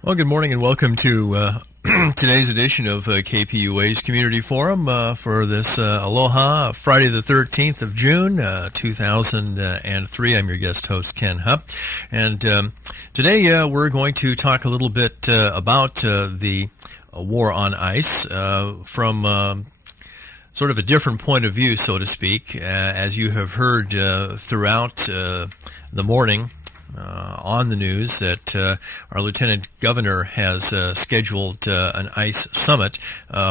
Well, good morning and welcome to today's edition of KPUA's Community Forum for this Aloha Friday the 13th of June, 2003. I'm your guest host, Ken Hupp. And today we're going to talk a little bit about the war on ice from sort of a different point of view, so to speak. As you have heard throughout the morning, on the news that our Lieutenant Governor has scheduled an ICE summit,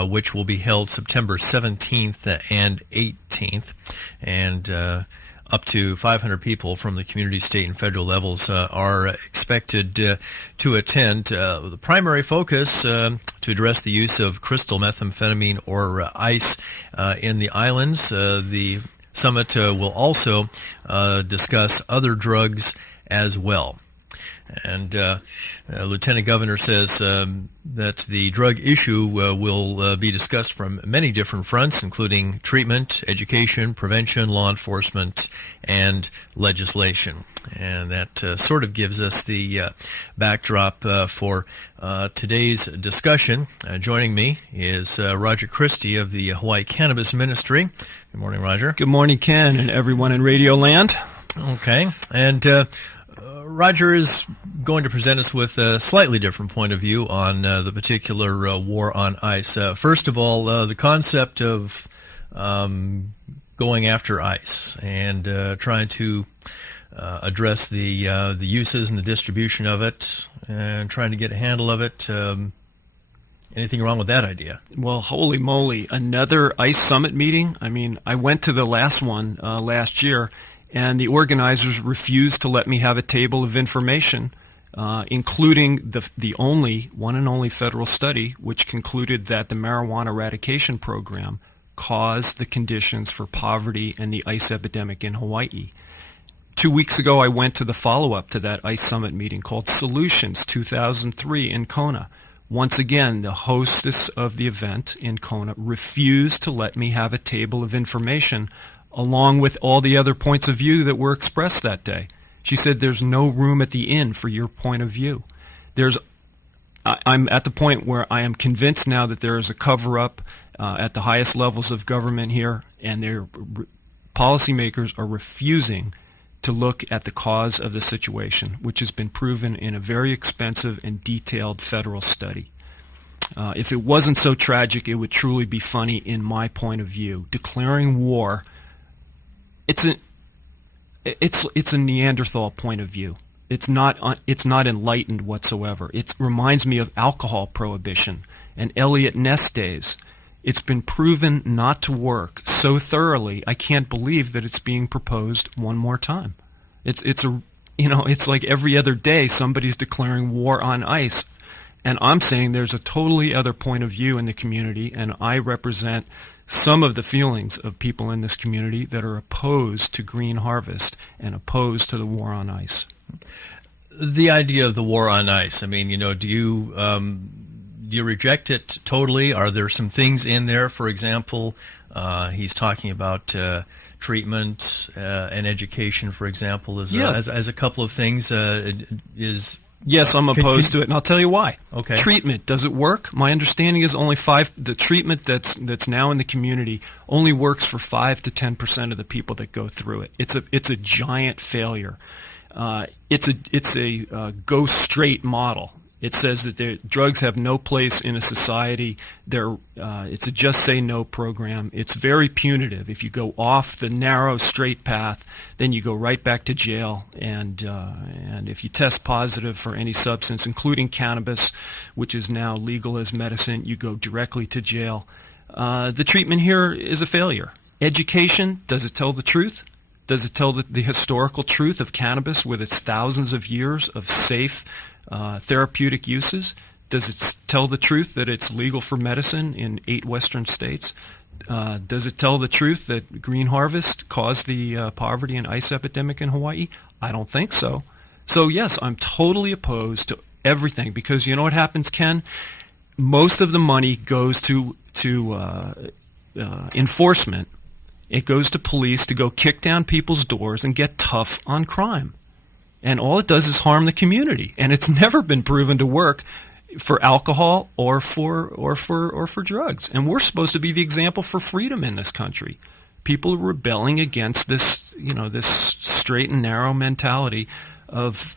which will be held September 17th and 18th, and up to 500 people from the community, state, and federal levels are expected to attend. The primary focus to address the use of crystal methamphetamine or ICE in the islands. The summit will also discuss other drugs as well. And Lieutenant Governor says that the drug issue will be discussed from many different fronts, including treatment, education, prevention, law enforcement, and legislation. And that sort of gives us the backdrop for today's discussion. Joining me is Roger Christie of the Hawaii Cannabis Ministry. Good morning, Roger. Good morning, Ken, and everyone in Radio Land. Okay. And Roger is going to present us with a slightly different point of view on the particular war on ice. First of all, the concept of going after ice and trying to address the uses and the distribution of it and trying to get a handle of it. Anything wrong with that idea? Well, holy moly, another ICE summit meeting? I mean, I went to the last one last year, and the organizers refused to let me have a table of information, including the one and only federal study, which concluded that the marijuana eradication program caused the conditions for poverty and the ice epidemic in Hawaii. 2 weeks ago, I went to the follow-up to that ICE summit meeting called Solutions 2003 in Kona. Once again, the hostess of the event in Kona refused to let me have a table of information along with all the other points of view that were expressed that day. She said, there's no room at the inn for your point of view. I'm at the point where I am convinced now that there is a cover-up at the highest levels of government here, and their policymakers are refusing to look at the cause of the situation, which has been proven in a very expensive and detailed federal study. If it wasn't so tragic, it would truly be funny in my point of view. Declaring war, it's a Neanderthal point of view. It's not enlightened whatsoever. It reminds me of alcohol prohibition and Eliot Ness days. It's been proven not to work so thoroughly. I can't believe that it's being proposed one more time. It's like every other day somebody's declaring war on ice, and I'm saying there's a totally other point of view in the community, and I represent some of the feelings of people in this community that are opposed to green harvest and opposed to the war on ice. The idea of the war on ice, I mean, do you reject it totally? Are there some things in there, for example, he's talking about treatment and education, for example, as a couple of things is... Yes, I'm opposed to it, and I'll tell you why. Okay. Treatment, does it work? My understanding is the treatment that's now in the community only works for 5 to 10% of the people that go through it. It's a giant failure. It's a go straight model. It says that drugs have no place in a society. It's a just say no program. It's very punitive. If you go off the narrow straight path, then you go right back to jail. And if you test positive for any substance, including cannabis, which is now legal as medicine, you go directly to jail. The treatment here is a failure. Education, does it tell the truth? Does it tell the historical truth of cannabis with its thousands of years of safe therapeutic uses? Does it tell the truth that it's legal for medicine in 8 Western states? Does it tell the truth that green harvest caused the poverty and ice epidemic in Hawaii? I don't think so. So yes, I'm totally opposed to everything, because you know what happens, Ken? Most of the money goes to enforcement. It goes to police to go kick down people's doors and get tough on crime. And all it does is harm the community. And it's never been proven to work for alcohol or for drugs. And we're supposed to be the example for freedom in this country. People are rebelling against this, this straight and narrow mentality of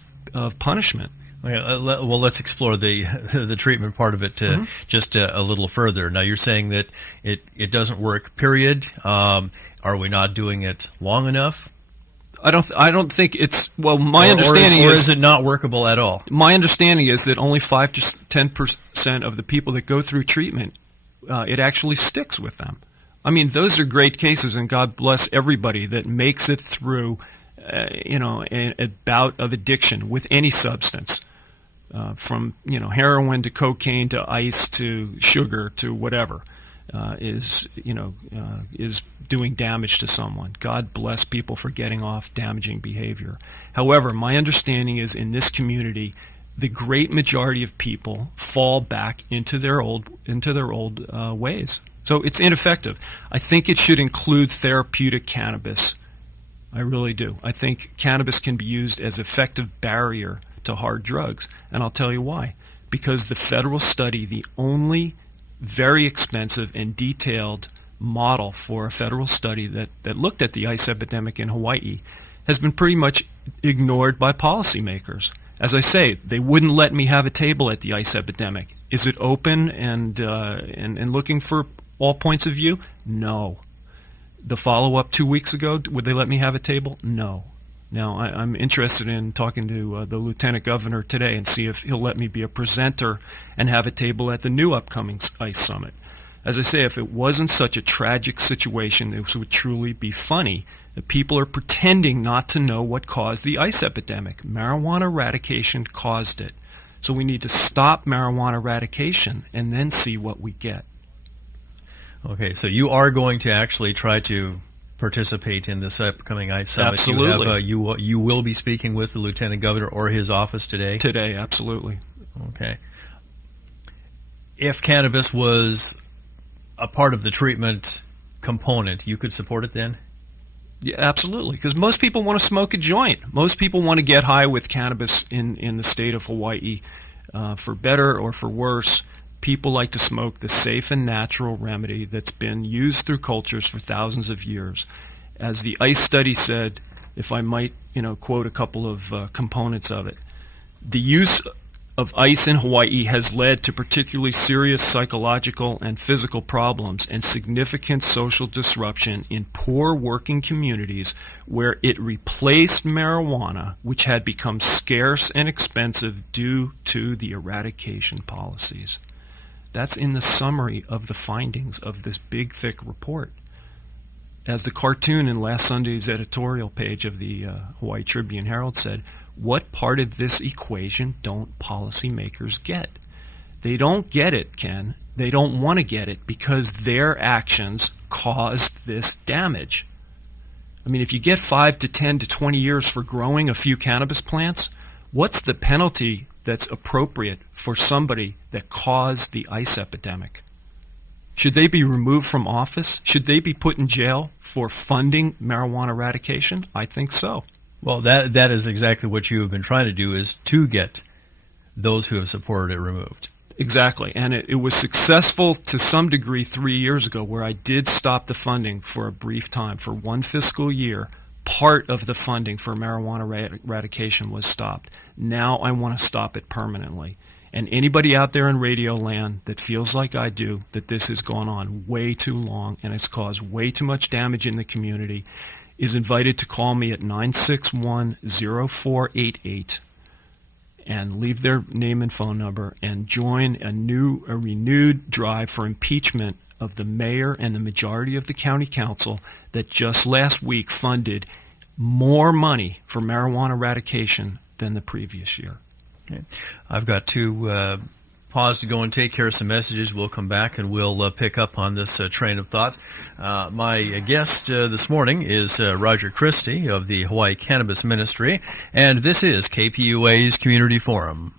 punishment. Well, let's explore the treatment part of it just a little further. Now, you're saying that it doesn't work, period. Are we not doing it long enough? I don't think it's, well, my understanding is it not workable at all? My understanding is that only 5 to 10% of the people that go through treatment, it actually sticks with them. I mean, those are great cases, and God bless everybody that makes it through, a bout of addiction with any substance, from heroin to cocaine to ice to sugar to whatever, is doing damage to someone. God bless people for getting off damaging behavior. However, my understanding is in this community, the great majority of people fall back into their old ways. So it's ineffective. I think it should include therapeutic cannabis. I really do. I think cannabis can be used as an effective barrier to hard drugs, and I'll tell you why. Because the federal study, the only very expensive and detailed model for a federal study that looked at the ice epidemic in Hawaii, has been pretty much ignored by policymakers. As I say, they wouldn't let me have a table at the ice epidemic. Is it open and looking for all points of view? No. The follow-up 2 weeks ago, would they let me have a table? No. Now, I'm interested in talking to the Lieutenant Governor today and see if he'll let me be a presenter and have a table at the new upcoming ICE Summit. As I say, if it wasn't such a tragic situation, this would truly be funny. The people are pretending not to know what caused the ice epidemic. Marijuana eradication caused it. So we need to stop marijuana eradication and then see what we get. Okay, so you are going to actually try to participate in this upcoming ICE Summit. Absolutely. You will be speaking with the Lieutenant Governor or his office today? Today, absolutely. Okay. If cannabis was a part of the treatment component, you could support it then? Yeah, absolutely, because most people want to smoke a joint. Most people want to get high with cannabis in the state of Hawaii. For better or for worse, people like to smoke the safe and natural remedy that's been used through cultures for thousands of years. As the ICE study said, if I might quote a couple of components of it, the use of ice in Hawaii has led to particularly serious psychological and physical problems and significant social disruption in poor working communities where it replaced marijuana, which had become scarce and expensive due to the eradication policies. That's in the summary of the findings of this big, thick report. As the cartoon in last Sunday's editorial page of the Hawaii Tribune Herald said, what part of this equation don't policymakers get? They don't get it, Ken. They don't want to get it because their actions caused this damage. I mean, if you get 5 to 10 to 20 years for growing a few cannabis plants, what's the penalty that's appropriate for somebody that caused the ice epidemic? Should they be removed from office? Should they be put in jail for funding marijuana eradication? I think so. Well, that is exactly what you have been trying to do, is to get those who have supported it removed. Exactly. And it was successful to some degree 3 years ago, where I did stop the funding for a brief time. For one fiscal year, part of the funding for marijuana eradication was stopped. Now I want to stop it permanently. And anybody out there in radio land that feels like I do, that this has gone on way too long and it's caused way too much damage in the community, is invited to call me at 961-0488 and leave their name and phone number and join a renewed drive for impeachment of the mayor and the majority of the county council that just last week funded more money for marijuana eradication than the previous year. Okay. I've got to pause to go and take care of some messages. We'll come back and we'll pick up on this train of thought. My guest this morning is Roger Christie of the Hawaii Cannabis Ministry, and this is KPUA's Community Forum.